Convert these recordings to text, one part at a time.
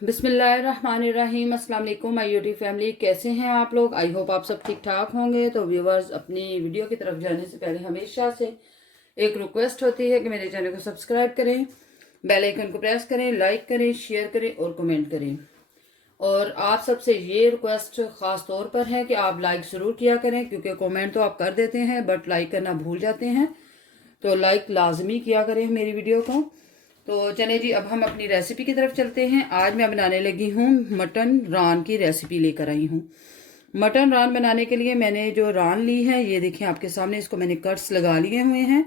बिस्मिल्लाहिर्रहमानिर्रहीम। अस्सलाम वालेकुम माय यूट्यूब फैमिली, कैसे हैं आप लोग। आई होप आप सब ठीक ठाक होंगे। तो व्यूवर्स, अपनी वीडियो की तरफ जाने से पहले हमेशा से एक रिक्वेस्ट होती है कि मेरे चैनल को सब्सक्राइब करें, बेल आइकन को प्रेस करें, लाइक करें, शेयर करें और कमेंट करें। और आप सबसे ये रिक्वेस्ट ख़ास तौर पर है कि आप लाइक ज़रूर किया करें, क्योंकि कमेंट तो आप कर देते हैं बट लाइक करना भूल जाते हैं। तो लाइक लाजमी किया करें मेरी वीडियो को। तो चलिए जी, अब हम अपनी रेसिपी की तरफ चलते हैं। आज मैं बनाने लगी हूँ मटन रान की रेसिपी लेकर आई हूँ। मटन रान बनाने के लिए मैंने जो रान ली है, ये देखिए आपके सामने, इसको मैंने कट्स लगा लिए हुए हैं।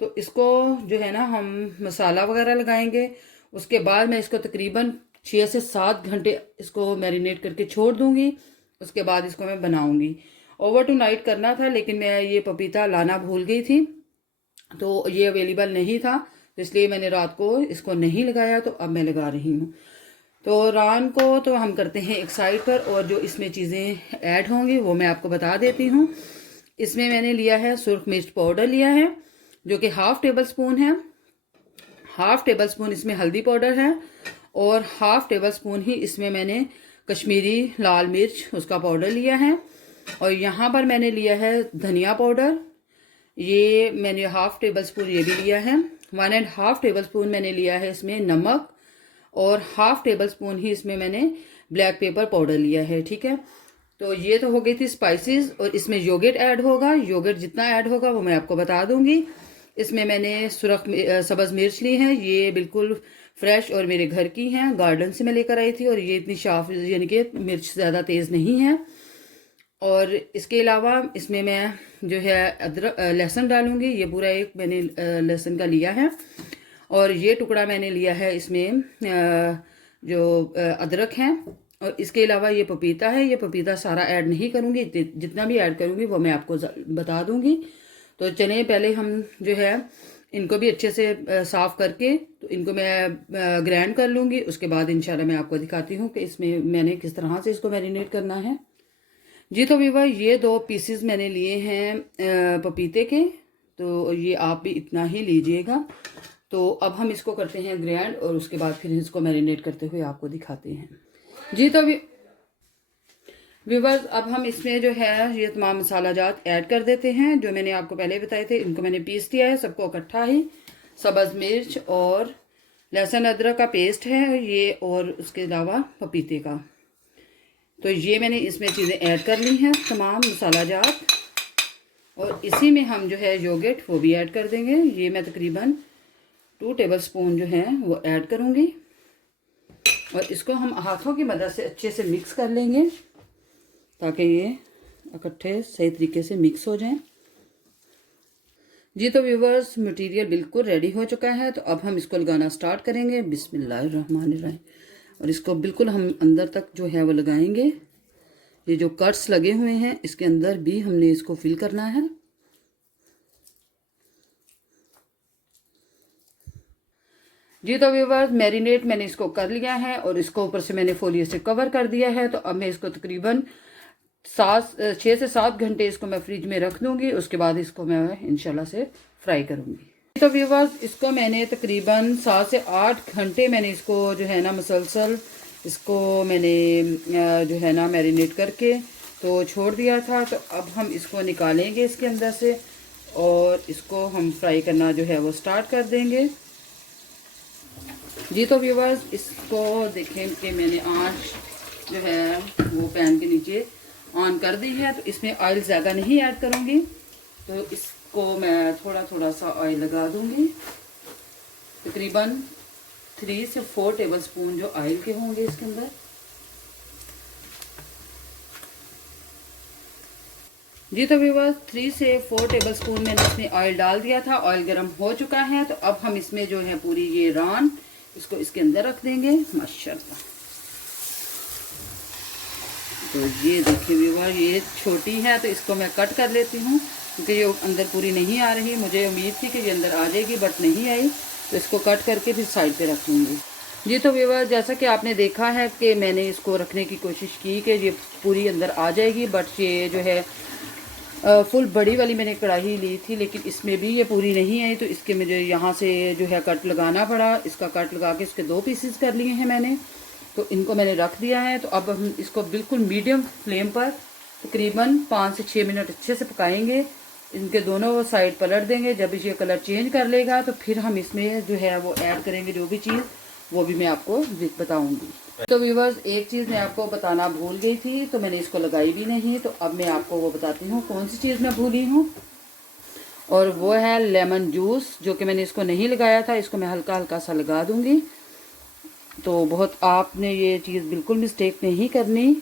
तो इसको जो है ना, हम मसाला वगैरह लगाएंगे। उसके बाद मैं इसको तकरीबन 6 से 7 घंटे इसको मैरिनेट करके छोड़ दूंगी। उसके बाद इसको मैं बनाऊंगी। ओवर टू नाइट करना था, लेकिन मैं ये पपीता लाना भूल गई थी, तो ये अवेलेबल नहीं था, तो इसलिए मैंने रात को इसको नहीं लगाया। तो अब मैं लगा रही हूँ। तो रान को तो हम करते हैं एक साइड पर, और जो इसमें चीज़ें ऐड होंगी वो मैं आपको बता देती हूँ। इसमें मैंने लिया है सुरख मिर्च पाउडर लिया है, जो कि हाफ टेबल स्पून है। हाफ टेबल स्पून इसमें हल्दी पाउडर है, और हाफ टेबल स्पून ही इसमें मैंने कश्मीरी लाल मिर्च उसका पाउडर लिया है। और यहाँ पर मैंने लिया है धनिया पाउडर, ये मैंने हाफ टेबल स्पून ये भी लिया है। 1.5 टेबल स्पून मैंने लिया है इसमें नमक, और हाफ टेबल स्पून ही इसमें मैंने ब्लैक पेपर पाउडर लिया है। ठीक है, तो ये तो हो गई थी स्पाइसेस। और इसमें योगर्ट ऐड होगा। योगर्ट जितना ऐड होगा वो मैं आपको बता दूंगी। इसमें मैंने सब्ज़ मिर्च ली है, ये बिल्कुल फ्रेश और मेरे घर की हैं, गार्डन से मैं लेकर आई थी। और ये इतनी शार्प, यानी कि मिर्च ज़्यादा तेज़ नहीं है। और इसके अलावा इसमें मैं जो है अदरक लहसुन डालूंगी। ये पूरा एक मैंने लहसुन का लिया है। और ये टुकड़ा मैंने लिया है इसमें जो अदरक है। और इसके अलावा ये पपीता है। ये पपीता सारा ऐड नहीं करूँगी, जितना भी ऐड करूँगी वो मैं आपको बता दूँगी। तो चलिए, पहले हम जो है इनको भी अच्छे से साफ़ करके तो इनको मैं ग्राइंड कर लूँगी। उसके बाद इंशाल्लाह मैं आपको दिखाती हूँ कि इसमें मैंने किस तरह से इसको मैरिनेट करना है। जी, तो विवा, ये 2 पीसेस मैंने लिए हैं पपीते के, तो ये आप भी इतना ही लीजिएगा। तो अब हम इसको करते हैं ग्राइंड, और उसके बाद फिर इसको मैरिनेट करते हुए आपको दिखाते हैं। जी, तो विवर्स, अब हम इसमें जो है ये तमाम मसाला जात ऐड कर देते हैं जो मैंने आपको पहले बताए थे। इनको मैंने पीस दिया है सबको इकट्ठा ही। सब्ज़ मिर्च और लहसुन अदरक का पेस्ट है ये, और उसके अलावा पपीते का। तो ये मैंने इसमें चीज़ें ऐड कर ली हैं, तमाम मसाला जात। और इसी में हम जो है योगर्ट वो भी ऐड कर देंगे। ये मैं तकरीबन 2 टेबल स्पून जो है वो ऐड करूँगी। और इसको हम हाथों की मदद से अच्छे से मिक्स कर लेंगे, ताकि ये इकट्ठे सही तरीके से मिक्स हो जाएं। जी, तो व्यूवर्स, मटेरियल बिल्कुल रेडी हो चुका है। तो अब हम इसको लगाना स्टार्ट करेंगे। बिस्मिल्लाहिर्रहमानिर्रहीम। और इसको बिल्कुल हम अंदर तक जो है वो लगाएंगे। ये जो कट्स लगे हुए हैं इसके अंदर भी हमने इसको फिल करना है। जी, तो व्यूअर्स, मैरिनेट मैंने इसको कर लिया है, और इसको ऊपर से मैंने फोलियो से कवर कर दिया है। तो अब मैं इसको तकरीबन 6 से 7 घंटे इसको मैं फ्रिज में रख दूंगी। उसके बाद इसको मैं इंशाल्लाह से फ्राई करूंगी। तो व्यूअर्स, इसको मैंने तकरीबन 7 से 8 घंटे मैंने इसको जो है ना मुसलसल इसको मैंने जो है ना मैरिनेट करके तो छोड़ दिया था। तो अब हम इसको निकालेंगे इसके अंदर से, और इसको हम फ्राई करना जो है वो स्टार्ट कर देंगे। जी, तो व्यूअर्स, इसको देखें कि मैंने आंच जो है वो पैन के नीचे ऑन कर दी है। तो इसमें ऑयल ज़्यादा नहीं ऐड करूँगी, तो इसको मैं थोड़ा थोड़ा सा ऑयल लगा दूँगी। तकरीबन 3 से 4 टेबल स्पून जो ऑयल के होंगे इसके अंदर। जी, तो व्यूअर्स, 3 से 4 टेबल स्पून मैंने इसमें ऑयल डाल दिया था। ऑयल गर्म हो चुका है। तो अब हम इसमें जो है पूरी ये रान इसको इसके अंदर रख देंगे। माशाल्लाह। तो ये देखिए व्यूअर, ये छोटी है तो इसको मैं कट कर लेती हूँ, क्योंकि ये अंदर पूरी नहीं आ रही। मुझे उम्मीद थी कि ये अंदर आ जाएगी, बट नहीं आई। तो इसको कट करके फिर साइड पे रख लूँगी। जी, तो व्यूअर, जैसा कि आपने देखा है कि मैंने इसको रखने की कोशिश की कि ये पूरी अंदर आ जाएगी, बट ये जो है फुल बड़ी वाली मैंने कढ़ाई ली थी, लेकिन इसमें भी ये पूरी नहीं आई। तो इसके मुझे यहाँ से जो है कट लगाना पड़ा। इसका कट लगा के इसके 2 पीसेस कर लिए हैं मैंने। तो इनको मैंने रख दिया है। तो अब हम इसको बिल्कुल मीडियम फ्लेम पर तकरीबन 5 से 6 मिनट अच्छे से पकाएंगे। इनके दोनों साइड पलट देंगे। जब ये कलर चेंज कर लेगा तो फिर हम इसमें जो है वो ऐड करेंगे जो भी चीज़, वो भी मैं आपको बताऊंगी। तो व्यूअर्स, एक चीज़ मैं आपको बताना भूल गई थी, तो मैंने इसको लगाई भी नहीं। तो अब मैं आपको वो बताती हूँ कौन सी चीज़ मैं भूली हूँ, और वो है लेमन जूस, जो कि मैंने इसको नहीं लगाया था। इसको मैं हल्का हल्का सा लगा दूंगी। तो बहुत आपने ये चीज़ बिल्कुल मिस्टेक नहीं करनी,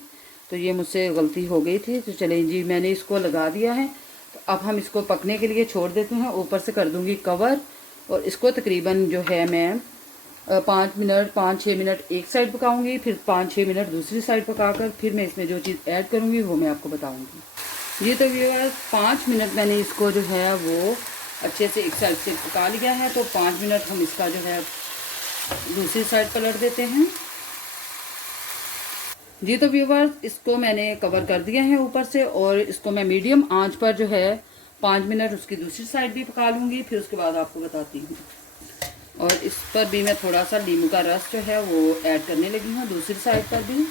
तो ये मुझसे गलती हो गई थी। तो चलें जी, मैंने इसको लगा दिया है। तो अब हम इसको पकने के लिए छोड़ देते हैं। ऊपर से कर दूंगी कवर, और इसको तकरीबन जो है मैं 5-6 मिनट एक साइड पकाऊंगी, फिर 5-6 मिनट दूसरी साइड पकाकर फिर मैं इसमें जो चीज़ ऐड करूंगी वो मैं आपको बताऊंगी। ये तो व्यूअर्स 5 मिनट मैंने इसको जो है वो अच्छे से एक साइड से पका लिया है। तो 5 मिनट हम इसका जो है दूसरी साइड पलट देते हैं। जी तो व्यूअर्स, इसको मैंने कवर कर दिया है ऊपर से, और इसको मैं मीडियम आंच पर जो है 5 मिनट उसकी दूसरी साइड भी पका लूँगी, फिर उसके बाद आपको बताती हूँ। और इस पर भी मैं थोड़ा सा नींबू का रस जो है वो ऐड करने लगी हूँ दूसरी साइड पर भी,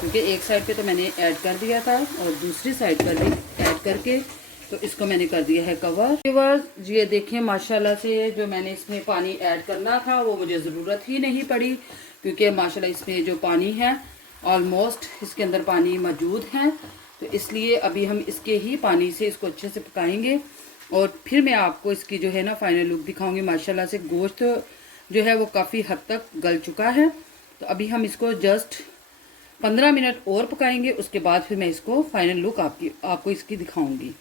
क्योंकि एक साइड पे तो मैंने ऐड कर दिया था और दूसरी साइड पर भी ऐड करके तो इसको मैंने कर दिया है कवर। व्यूअर्स, ये देखें माशाल्लाह से जो मैंने इसमें पानी ऐड करना था वो मुझे ज़रूरत ही नहीं पड़ी, क्योंकि माशाल्लाह इसमें जो पानी है ऑलमोस्ट इसके अंदर पानी मौजूद है। तो इसलिए अभी हम इसके ही पानी से इसको अच्छे से पकाएंगे, और फिर मैं आपको इसकी जो है ना फाइनल लुक दिखाऊंगी। माशाल्लाह से गोश्त जो है वो काफ़ी हद तक गल चुका है। तो अभी हम इसको जस्ट 15 मिनट और पकाएंगे, उसके बाद फिर मैं इसको फाइनल लुक आपको इसकी दिखाऊंगी।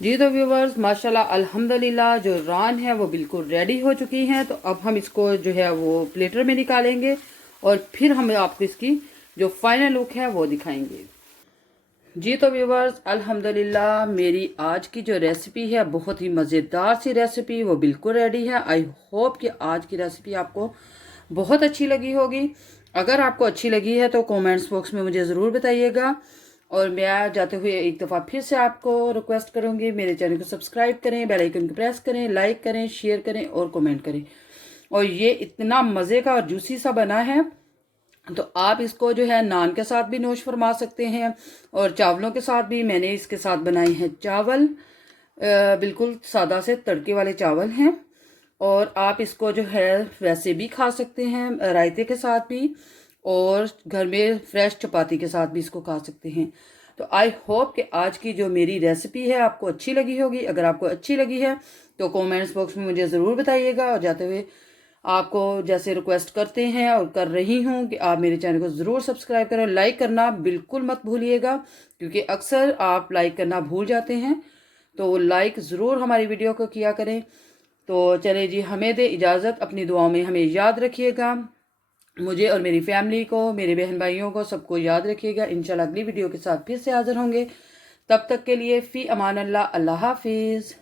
जी तो व्यूवर्स, माशाल्लाह अल्हम्दुलिल्लाह जो रान है वो बिल्कुल रेडी हो चुकी हैं। तो अब हम इसको जो है वो प्लेटर में निकालेंगे, और फिर हम आपको इसकी जो फाइनल लुक है वो दिखाएंगे। जी तो व्यूवर्स, अल्हम्दुलिल्लाह मेरी आज की जो रेसिपी है बहुत ही मज़ेदार सी रेसिपी वो बिल्कुल रेडी है। आई होप कि आज की रेसिपी आपको बहुत अच्छी लगी होगी। अगर आपको अच्छी लगी है तो कमेंट्स बॉक्स में मुझे ज़रूर बताइएगा। और मैं जाते हुए एक दफ़ा फिर से आपको रिक्वेस्ट करूँगी, मेरे चैनल को सब्सक्राइब करें, बेल आइकन को प्रेस करें, लाइक करें, शेयर करें और कमेंट करें। और ये इतना मज़े का और जूसी सा बना है, तो आप इसको जो है नान के साथ भी नोश फरमा सकते हैं, और चावलों के साथ भी। मैंने इसके साथ बनाए हैं चावल, बिल्कुल सादा से तड़के वाले चावल हैं। और आप इसको जो है वैसे भी खा सकते हैं, रायते के साथ भी, और घर में फ्रेश चपाती के साथ भी इसको खा सकते हैं। तो आई होप कि आज की जो मेरी रेसिपी है आपको अच्छी लगी होगी। अगर आपको अच्छी लगी है तो कमेंट्स बॉक्स में मुझे ज़रूर बताइएगा। और जाते हुए आपको जैसे रिक्वेस्ट करते हैं और कर रही हूँ कि आप मेरे चैनल को ज़रूर सब्सक्राइब करें, लाइक करना बिल्कुल मत भूलिएगा, क्योंकि अक्सर आप लाइक करना भूल जाते हैं। तो लाइक ज़रूर हमारी वीडियो को किया करें। तो चले जी, हमें दे इजाज़त, अपनी दुआओं में हमें याद रखिएगा, मुझे और मेरी फैमिली को, मेरे बहन भाइयों को, सबको याद रखिएगा। इंशाल्लाह अगली वीडियो के साथ फिर से हाजिर होंगे। तब तक के लिए फ़ी अमान अल्लाह, अल्लाह हाफिज़।